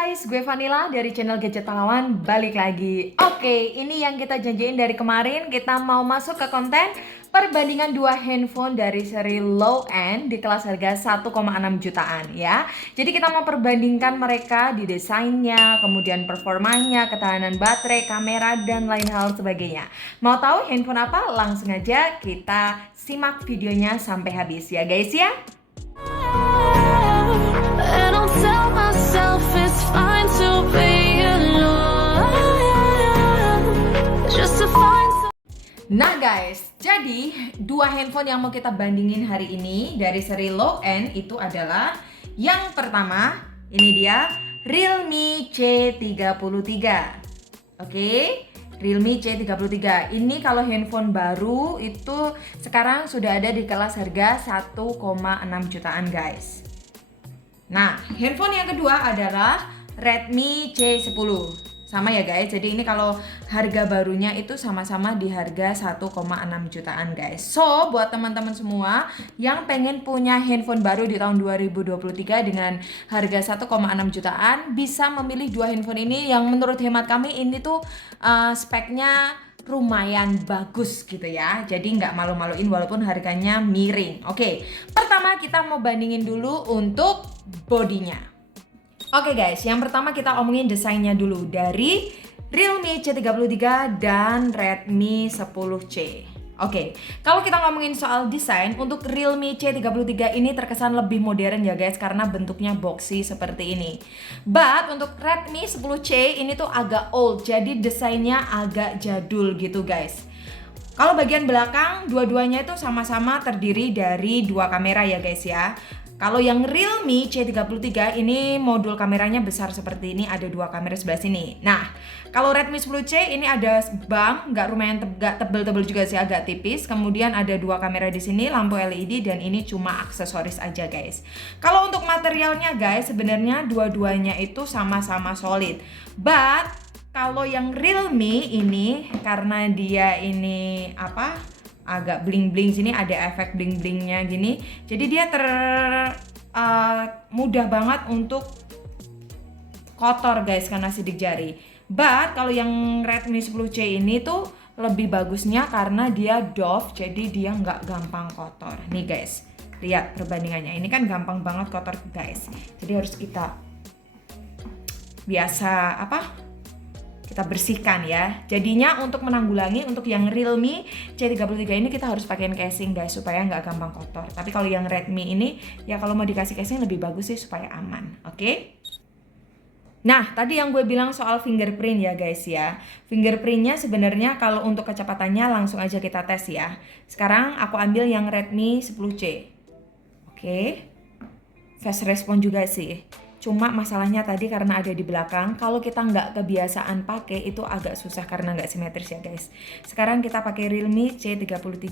guys, gue Vanilla dari channel Gadget Pahlawan balik lagi. Oke, ini yang kita janjiin dari kemarin. Kita mau masuk ke konten perbandingan dua handphone dari seri low end di kelas harga 1,6 jutaan ya. Jadi kita mau perbandingkan mereka di desainnya, kemudian performanya, ketahanan baterai, kamera, dan lain hal sebagainya. Mau tahu handphone apa? Langsung aja kita simak videonya sampai habis ya guys ya. And I'll tell myself it's fine to be alone, just to find some... Nah guys, jadi dua handphone yang mau kita bandingin hari ini dari seri low end itu adalah yang pertama, ini dia Realme C33. Oke, Realme C33. Ini kalau handphone baru itu sekarang sudah ada di kelas harga 1,6 jutaan guys. Nah, handphone yang kedua adalah Redmi C10. Sama ya guys, jadi ini kalau harga barunya itu sama-sama di harga 1,6 jutaan guys. So, buat teman-teman semua yang pengen punya handphone baru di tahun 2023 dengan harga 1,6 jutaan, bisa memilih dua handphone ini yang menurut hemat kami ini tuh speknya lumayan bagus gitu ya. Jadi nggak malu-maluin walaupun harganya miring. Oke, pertama kita mau bandingin dulu untuk bodinya. Oke guys, yang pertama kita omongin desainnya dulu dari Realme C33 dan Redmi 10C. Oke, kalau kita ngomongin soal desain, untuk Realme C33 ini terkesan lebih modern ya guys, karena bentuknya boxy seperti ini. But untuk Redmi 10C ini tuh agak old, jadi desainnya agak jadul gitu guys. Kalau bagian belakang, dua-duanya itu sama-sama terdiri dari dua kamera ya guys ya. Kalau yang Realme C33 ini modul kameranya besar seperti ini, ada dua kamera sebelah sini. Nah, kalau Redmi 10C ini ada bump, nggak tebel-tebel juga sih, agak tipis. Kemudian ada dua kamera di sini, lampu LED, dan ini cuma aksesoris aja guys. Kalau untuk materialnya guys, sebenarnya dua-duanya itu sama-sama solid. But kalau yang Realme ini karena dia ini agak bling-bling, sini ada efek bling-blingnya gini, jadi dia mudah banget untuk kotor guys karena sidik jari. But kalau yang Redmi 10C ini tuh lebih bagusnya karena dia doff, jadi dia nggak gampang kotor. Nih guys, lihat perbandingannya, ini kan gampang banget kotor guys, jadi harus kita kita bersihkan ya. Jadinya untuk menanggulangi, untuk yang Realme C33 ini kita harus pakein casing guys supaya nggak gampang kotor. Tapi kalau yang Redmi ini ya kalau mau dikasih casing lebih bagus sih supaya aman. Oke? Nah, tadi yang gue bilang soal fingerprint ya guys ya. Fingerprintnya sebenarnya kalau untuk kecepatannya langsung aja kita tes ya. Sekarang aku ambil yang Redmi 10C. Oke. Fast response juga sih. Cuma masalahnya tadi karena ada di belakang, kalau kita nggak kebiasaan pakai itu agak susah karena nggak simetris ya guys. Sekarang kita pakai Realme C33.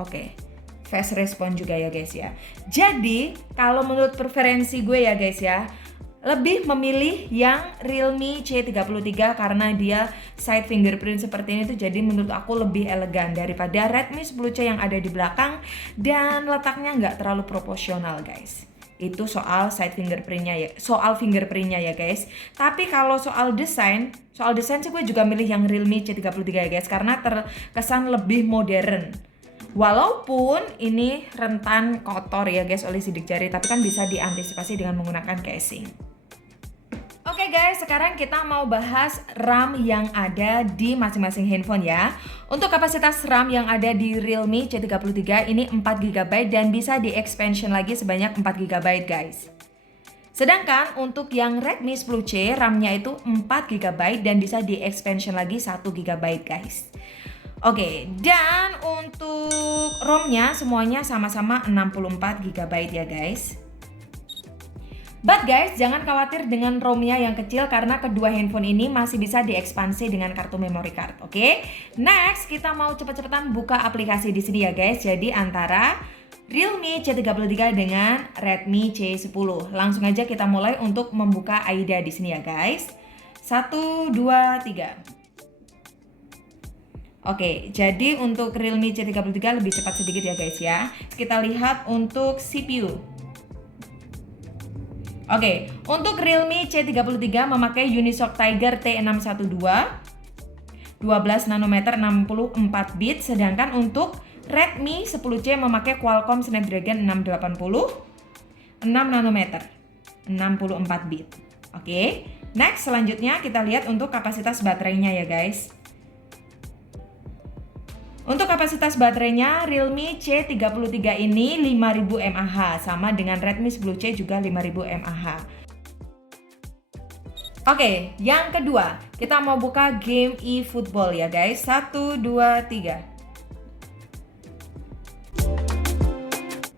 Oke, fast response juga ya guys ya. Jadi kalau menurut preferensi gue ya guys ya, lebih memilih yang Realme C33 karena dia side fingerprint seperti ini tuh, jadi menurut aku lebih elegan daripada Redmi 10C yang ada di belakang dan letaknya nggak terlalu proporsional guys. Itu soal side fingerprintnya ya, soal fingerprintnya ya guys. Tapi kalau soal desain sih gue juga milih yang Realme C33 ya guys, karena terkesan lebih modern. Walaupun ini rentan kotor ya guys oleh sidik jari, tapi kan bisa diantisipasi dengan menggunakan casing. Oke guys, sekarang kita mau bahas RAM yang ada di masing-masing handphone ya. Untuk kapasitas RAM yang ada di Realme C33 ini 4GB dan bisa di-expansion lagi sebanyak 4GB guys. Sedangkan untuk yang Redmi 10C RAM-nya itu 4GB dan bisa di-expansion lagi 1GB guys. Oke, dan untuk ROM-nya semuanya sama-sama 64GB ya guys. But guys, jangan khawatir dengan ROM-nya yang kecil karena kedua handphone ini masih bisa diekspansi dengan kartu memory card. Oke? Next, kita mau cepet-cepetan buka aplikasi di sini ya guys. Jadi antara Realme C33 dengan Redmi C10. Langsung aja kita mulai untuk membuka AIDA di sini ya guys. 1 2 3. Oke, jadi untuk Realme C33 lebih cepat sedikit ya guys ya. Kita lihat untuk CPU. Oke, untuk Realme C33 memakai Unisoc Tiger T612 12 nanometer 64 bit, sedangkan untuk Redmi 10C memakai Qualcomm Snapdragon 680 6 nanometer 64 bit. Oke, next selanjutnya kita lihat untuk kapasitas baterainya ya guys. Untuk kapasitas baterainya Realme C33 ini 5000 mAh, sama dengan Redmi 10C juga 5000 mAh. Oke, yang kedua kita mau buka game eFootball ya guys. 1, 2, 3.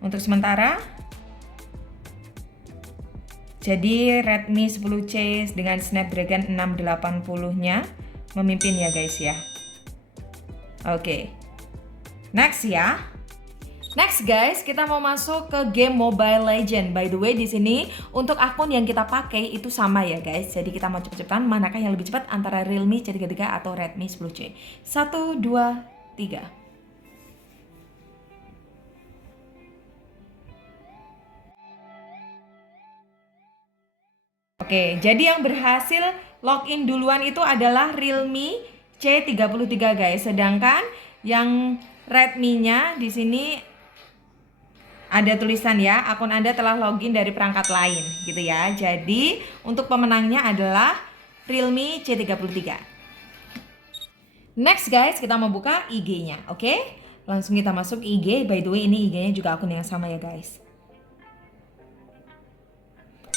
Untuk sementara, jadi Redmi 10C dengan Snapdragon 680-nya memimpin ya guys ya. Oke. Next ya. Next guys, kita mau masuk ke game Mobile Legend. By the way, di sini untuk akun yang kita pakai itu sama ya guys. Jadi kita mau cepet-cepetan manakah yang lebih cepat antara Realme C33 atau Redmi 10C. 1, 2, 3. Oke, jadi yang berhasil login duluan itu adalah Realme C33 guys. Sedangkan yang Redmi-nya di sini ada tulisan ya, akun Anda telah login dari perangkat lain gitu ya. Jadi untuk pemenangnya adalah Realme C33. Next guys, kita mau buka IG-nya, oke? Langsung kita masuk IG. By the way, ini IG-nya juga akun yang sama ya guys.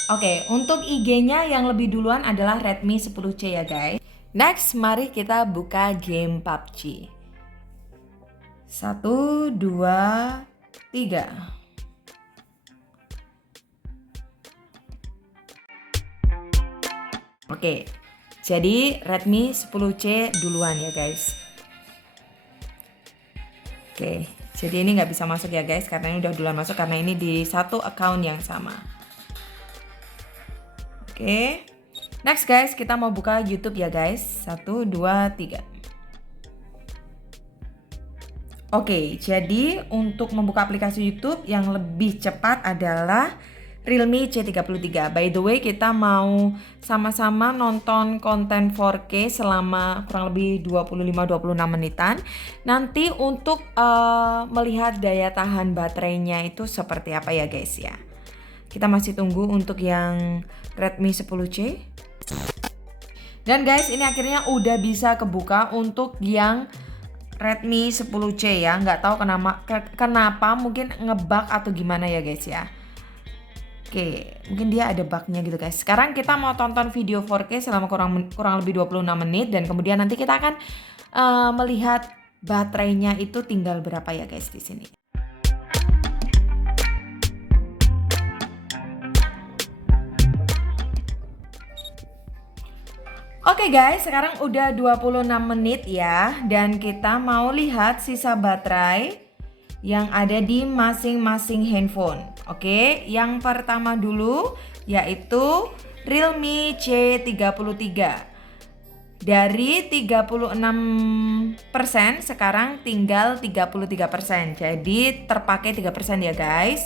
Oke, untuk IG-nya yang lebih duluan adalah Redmi 10C ya guys. Next, mari kita buka game PUBG. 1, 2, 3. Oke, jadi Redmi 10C duluan ya guys. Oke, jadi ini nggak bisa masuk ya guys, karena ini udah duluan masuk, karena ini di satu account yang sama. Oke, next guys, kita mau buka YouTube ya guys. 1, 2, 3. Oke, jadi untuk membuka aplikasi YouTube yang lebih cepat adalah Realme C33. By the way, kita mau sama-sama nonton konten 4K selama kurang lebih 25-26 menitan. Nanti untuk melihat daya tahan baterainya itu seperti apa ya guys ya. Kita masih tunggu untuk yang Redmi 10C. Dan guys, ini akhirnya udah bisa kebuka untuk yang Redmi 10C ya. Nggak tahu kenapa mungkin ngebug atau gimana ya guys ya. Oke, mungkin dia ada bugnya gitu guys. Sekarang kita mau tonton video 4K selama kurang lebih 26 menit. Dan kemudian nanti kita akan melihat baterainya itu tinggal berapa ya guys di sini. Oke guys, sekarang udah 26 menit ya, dan kita mau lihat sisa baterai yang ada di masing-masing handphone. Oke, yang pertama dulu yaitu Realme C33. Dari 36% sekarang tinggal 33%. Jadi terpakai 3% ya guys.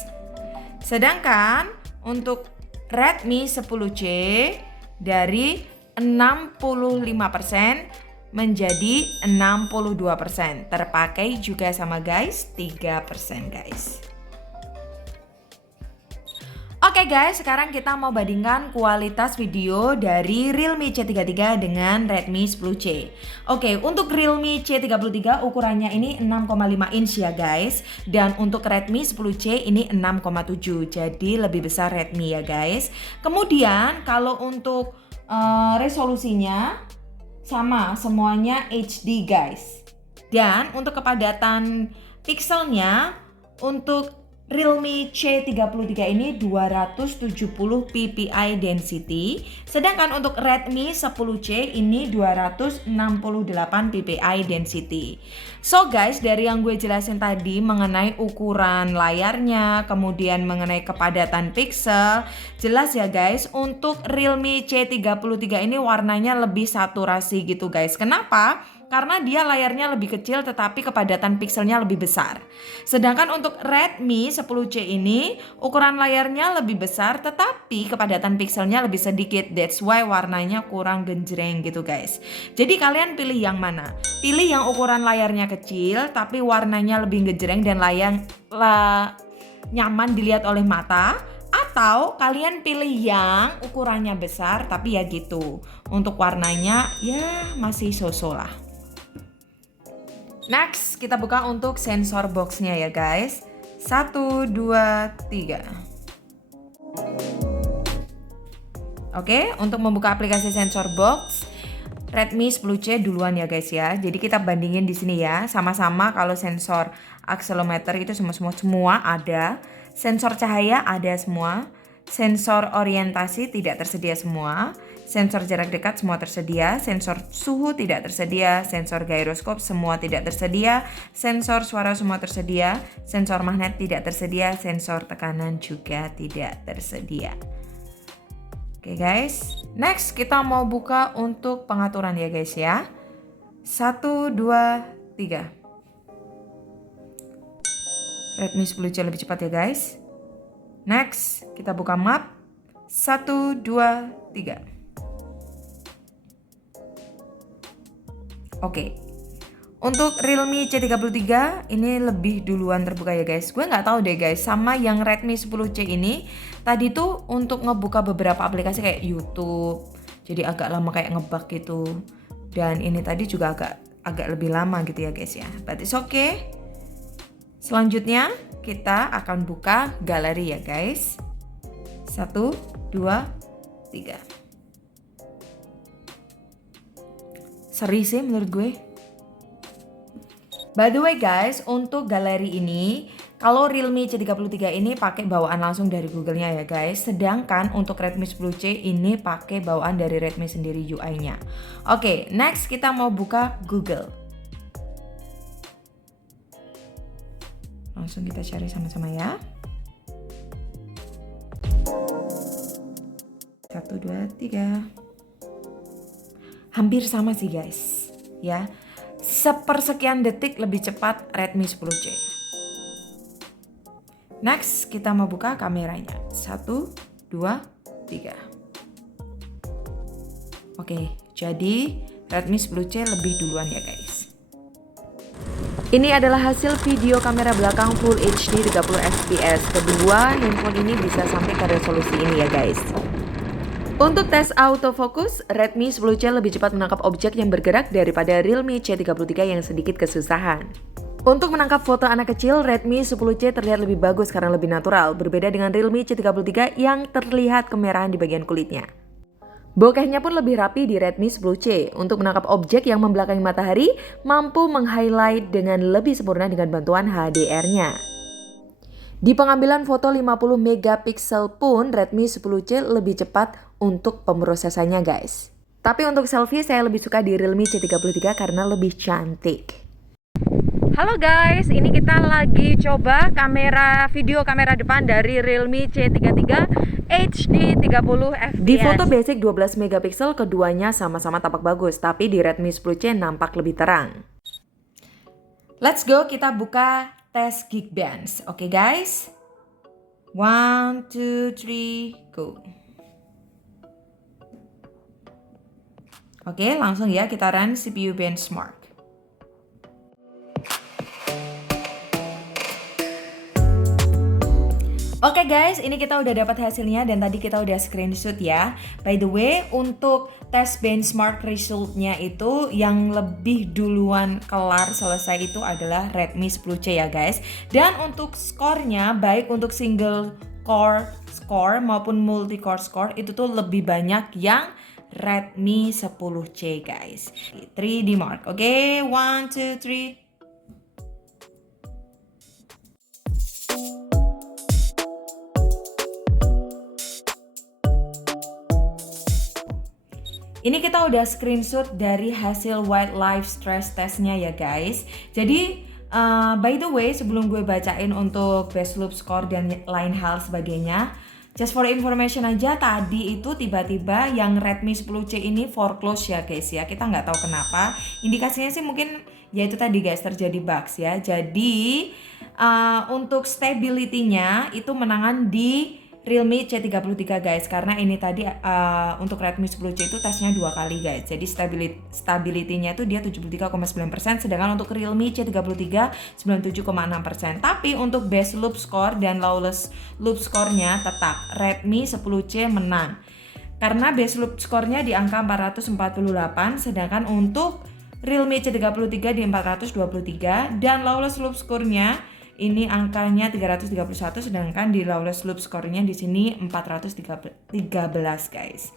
Sedangkan untuk Redmi 10C dari 65% menjadi 62%. Terpakai juga sama guys, 3% guys. Oke guys, sekarang kita mau bandingkan kualitas video dari Realme C33 dengan Redmi 10C. Oke, untuk Realme C33 ukurannya ini 6,5 inch ya guys. Dan untuk Redmi 10C ini 6,7. Jadi lebih besar Redmi ya guys. Kemudian kalau untuk resolusinya sama, semuanya HD guys. Dan untuk kepadatan pixelnya untuk Realme C33 ini 270 ppi density, sedangkan untuk Redmi 10C ini 268 ppi density. So guys, dari yang gue jelasin tadi mengenai ukuran layarnya, kemudian mengenai kepadatan pixel, jelas ya guys, untuk Realme C33 ini warnanya lebih saturasi gitu guys. Kenapa? karena dia layarnya lebih kecil tetapi kepadatan pikselnya lebih besar. Sedangkan untuk Redmi 10C ini ukuran layarnya lebih besar tetapi kepadatan pikselnya lebih sedikit. That's why warnanya kurang genjreng gitu guys. Jadi kalian pilih yang mana? Pilih yang ukuran layarnya kecil tapi warnanya lebih genjreng dan nyaman dilihat oleh mata. Atau kalian pilih yang ukurannya besar tapi ya gitu. Untuk warnanya ya masih so-so lah. Next kita buka untuk sensor boxnya ya guys. 1, 2, 3. Oke, untuk membuka aplikasi sensor box Redmi 10C duluan ya guys ya. Jadi kita bandingin di sini ya. Sama-sama kalau sensor akselerometer itu semua ada. Sensor cahaya ada semua. Sensor orientasi tidak tersedia semua. Sensor jarak dekat semua tersedia. Sensor suhu tidak tersedia. Sensor gyroscope semua tidak tersedia. Sensor suara semua tersedia. Sensor magnet tidak tersedia. Sensor tekanan juga tidak tersedia. Oke guys. Next kita mau buka untuk pengaturan ya guys ya. 1, 2, 3. Redmi 10C lebih cepat ya guys. Next, kita buka map. 1, 2, 3. Oke. Untuk Realme C33 ini lebih duluan terbuka ya guys. Gue nggak tahu deh guys, sama yang Redmi 10C ini tadi tuh untuk ngebuka beberapa aplikasi kayak YouTube. Jadi agak lama kayak ngebug gitu. Dan ini tadi juga agak lebih lama gitu ya guys ya. But it's okay. Selanjutnya kita akan buka galeri ya guys. 1, 2, 3. Seri sih menurut gue. By the way guys, untuk galeri ini kalau Realme C33 ini pakai bawaan langsung dari Google-nya ya guys. Sedangkan untuk Redmi 10C ini pakai bawaan dari Redmi sendiri UI-nya. Oke, next kita mau buka Google. Langsung kita cari sama-sama ya. 1, 2, 3. Hampir sama sih guys. Ya. Sepersekian detik lebih cepat Redmi 10C. Next, kita mau buka kameranya. 1, 2, 3. Oke, jadi Redmi 10C lebih duluan ya guys. Ini adalah hasil video kamera belakang Full HD 30 fps. Kedua handphone ini bisa sampai ke resolusi ini ya guys. Untuk tes autofocus, Redmi 10C lebih cepat menangkap objek yang bergerak daripada Realme C33 yang sedikit kesusahan. Untuk menangkap foto anak kecil, Redmi 10C terlihat lebih bagus karena lebih natural, berbeda dengan Realme C33 yang terlihat kemerahan di bagian kulitnya. Bokehnya pun lebih rapi di Redmi 10C. Untuk menangkap objek yang membelakangi matahari, mampu meng-highlight dengan lebih sempurna dengan bantuan HDR-nya. Di pengambilan foto 50 megapiksel pun Redmi 10C lebih cepat untuk pemrosesannya guys. Tapi untuk selfie saya lebih suka di Realme C33 karena lebih cantik. Halo guys, ini kita lagi coba video kamera depan dari Realme C33 HD 30 fps. Di foto basic 12 megapiksel keduanya sama-sama tampak bagus, tapi di Redmi 10C nampak lebih terang. Let's go, kita buka tes Geekbench. Oke guys. 1, 2, 3, go. Oke, langsung ya kita run CPU benchmark. Oke guys, ini kita udah dapat hasilnya dan tadi kita udah screenshot ya. By the way, untuk tes benchmark resultnya itu yang lebih duluan kelar selesai itu adalah Redmi 10C ya guys. Dan untuk skornya, baik untuk single core score maupun multi core score itu tuh lebih banyak yang Redmi 10C guys. 3D mark, oke, 1, 2, 3. Ini kita udah screenshot dari hasil wildlife stress testnya ya guys. Jadi by the way sebelum gue bacain untuk best loop score dan lain hal sebagainya, Just for information aja, tadi itu tiba-tiba yang Redmi 10C ini foreclose ya guys ya. Kita nggak tahu kenapa. Indikasinya sih mungkin ya itu tadi guys, terjadi bugs ya. Jadi untuk stability-nya itu menangan di Realme C33 guys, karena ini tadi untuk Redmi 10C itu tesnya 2 kali guys. Jadi stability-nya itu dia 73,9%, sedangkan untuk Realme C33 97,6%. Tapi untuk best loop score dan lowest loop score-nya tetap Redmi 10C menang. Karena best loop score-nya di angka 448, sedangkan untuk Realme C33 di 423, dan lowest loop score-nya ini angkanya 331, sedangkan di lowest loop score-nya di sini 413 guys.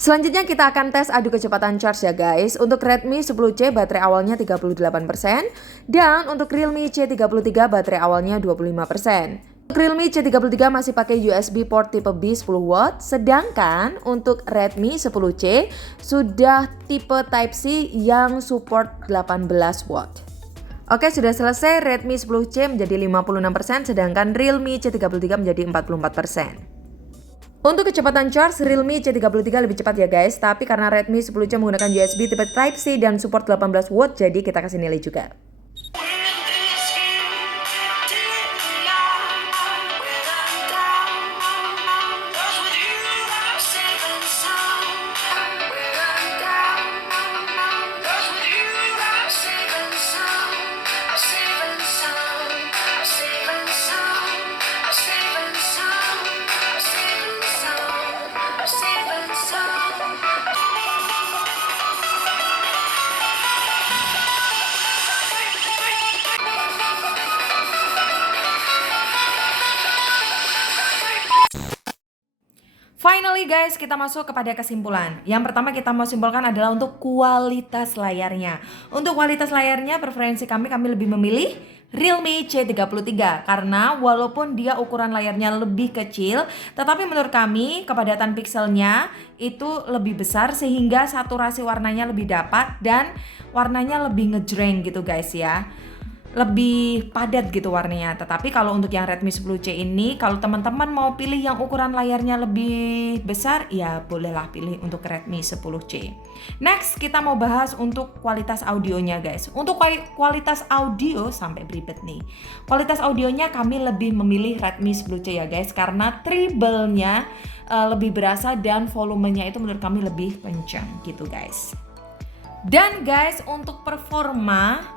Selanjutnya kita akan tes adu kecepatan charge ya guys. Untuk Redmi 10C baterai awalnya 38%, dan untuk Realme C33 baterai awalnya 25%. Untuk Realme C33 masih pakai USB port tipe B 10W, sedangkan untuk Redmi 10C sudah tipe Type-C yang support 18W. Oke, sudah selesai. Redmi 10C menjadi 56%, sedangkan Realme C33 menjadi 44%. Untuk kecepatan charge, Realme C33 lebih cepat ya guys, tapi karena Redmi 10C menggunakan USB tipe Type-C dan support 18W, jadi kita kasih nilai juga. Finally guys, kita masuk kepada kesimpulan. Yang pertama kita mau simpulkan adalah untuk kualitas layarnya. Untuk kualitas layarnya, preferensi kami lebih memilih Realme C33 karena walaupun dia ukuran layarnya lebih kecil, tetapi menurut kami kepadatan pikselnya itu lebih besar sehingga saturasi warnanya lebih dapat dan warnanya lebih ngejreng gitu guys ya. Lebih padat gitu warnanya. Tetapi kalau untuk yang Redmi 10C ini, kalau teman-teman mau pilih yang ukuran layarnya lebih besar, ya bolehlah pilih untuk Redmi 10C. Next, kita mau bahas untuk kualitas audionya guys. Untuk kualitas audio, sampai beribet nih. Kualitas audionya kami lebih memilih Redmi 10C ya guys, karena treble-nya lebih berasa dan volumenya itu menurut kami lebih kencang gitu guys. Dan guys, untuk performa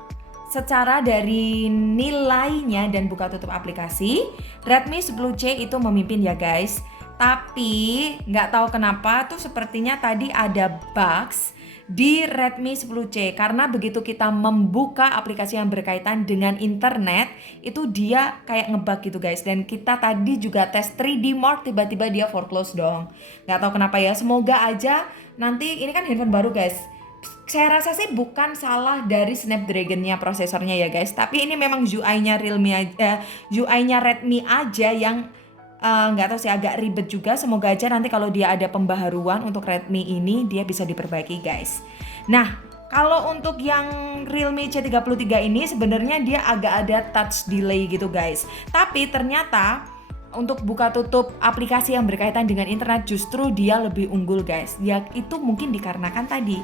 secara dari nilainya dan buka tutup aplikasi, Redmi 10C itu memimpin ya guys. Tapi nggak tahu kenapa tuh sepertinya tadi ada bugs di Redmi 10C. Karena begitu kita membuka aplikasi yang berkaitan dengan internet, itu dia kayak ngebug gitu guys. Dan kita tadi juga tes 3D Mark, tiba-tiba dia foreclose dong. Nggak tahu kenapa ya, semoga aja nanti, ini kan handphone baru guys, saya rasa sih bukan salah dari Snapdragon-nya, prosesornya ya guys, tapi ini memang UI-nya UI-nya Redmi aja yang nggak tahu sih, agak ribet juga. Semoga aja nanti kalau dia ada pembaharuan untuk Redmi ini dia bisa diperbaiki guys. Nah, kalau untuk yang Realme C33 ini sebenarnya dia agak ada touch delay gitu guys, tapi ternyata untuk buka tutup aplikasi yang berkaitan dengan internet justru dia lebih unggul guys. Ya itu mungkin dikarenakan tadi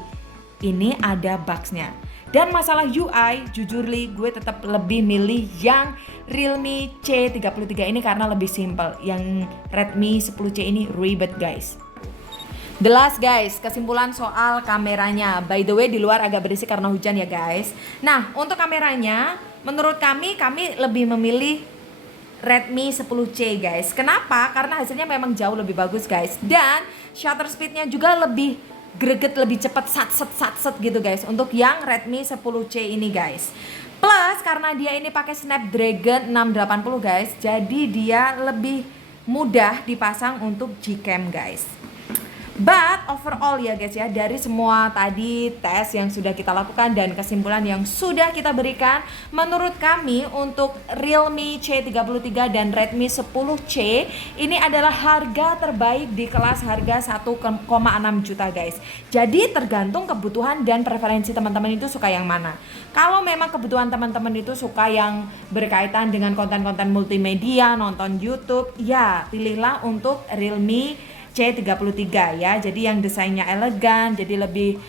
ini ada bugs-nya. Dan masalah UI, jujur li, gue tetap lebih milih yang Realme C33 ini karena lebih simple. Yang Redmi 10C ini ribet guys. The last guys, kesimpulan soal kameranya. By the way, di luar agak berisik karena hujan ya guys. Nah, untuk kameranya, menurut kami lebih memilih Redmi 10C guys. Kenapa? Karena hasilnya memang jauh lebih bagus guys. Dan shutter speednya juga lebih greget, lebih cepat, sat-set gitu guys untuk yang Redmi 10C ini guys. Plus karena dia ini pakai Snapdragon 680 guys, jadi dia lebih mudah dipasang untuk Gcam guys. But overall ya guys ya, dari semua tadi tes yang sudah kita lakukan dan kesimpulan yang sudah kita berikan, menurut kami untuk Realme C33 dan Redmi 10C ini adalah harga terbaik di kelas harga 1,6 juta guys. Jadi tergantung kebutuhan dan preferensi teman-teman itu suka yang mana. Kalau memang kebutuhan teman-teman itu suka yang berkaitan dengan konten-konten multimedia, nonton YouTube, ya pilihlah untuk Realme C33 ya. Jadi yang desainnya elegan, jadi lebih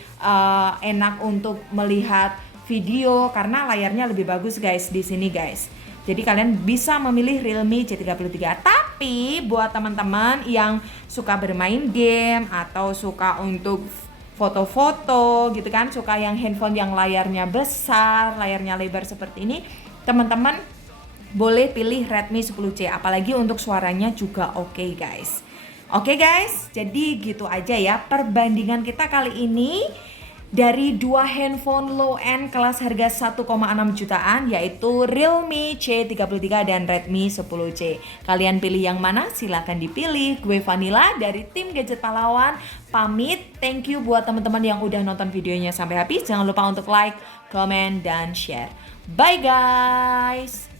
enak untuk melihat video karena layarnya lebih bagus guys di sini guys. Jadi kalian bisa memilih Realme C33. Tapi buat teman-teman yang suka bermain game atau suka untuk foto-foto gitu kan, suka yang handphone yang layarnya besar, layarnya lebar seperti ini, teman-teman boleh pilih Redmi 10C, apalagi untuk suaranya juga oke guys. Oke guys, jadi gitu aja ya perbandingan kita kali ini dari dua handphone low end kelas harga 1,6 jutaan, yaitu Realme C33 dan Redmi 10C. Kalian pilih yang mana? Silahkan dipilih. Gue Vanilla dari tim Gadget Pahlawan pamit. Thank you buat teman-teman yang udah nonton videonya sampai habis. Jangan lupa untuk like, comment, dan share. Bye guys.